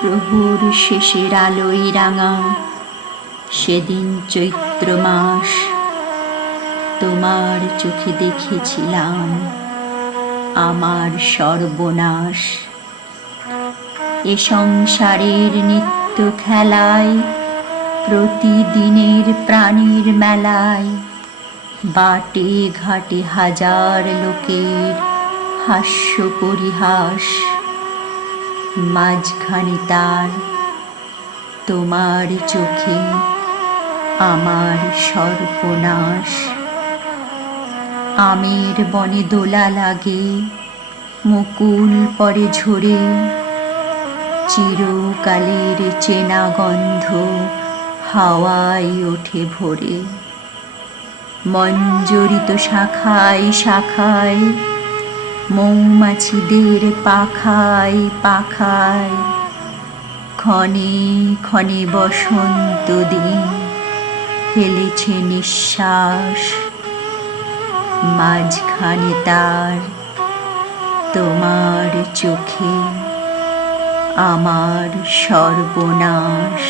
প্রভুর শেষের আলোই রাঙা সেদিন চৈত্র মাস তোমার চোখে দেখেছিলাম আমার সর্বনাশ এ সংসারের নিত্য খেলায় প্রতিদিনের প্রাণীর মেলায় বাটে ঘাটে হাজার লোকের হাস্য পরিহাস মাঝখানে তার তোমার চোখে আমার সর্বনাশ আমের বনে দোলা লাগে মুকুল পরে ঝরে চিরকালের চেনা গন্ধ হাওয়ায় ওঠে ভরে মঞ্জরিত শাখায় শাখায় মৌমাছিদের পাখায় পাখায় ক্ষণে ক্ষণে বসন্ত দিন ফেলেছে নিঃশ্বাস মাঝখানে তার তোমার চোখে আমার সর্বনাশ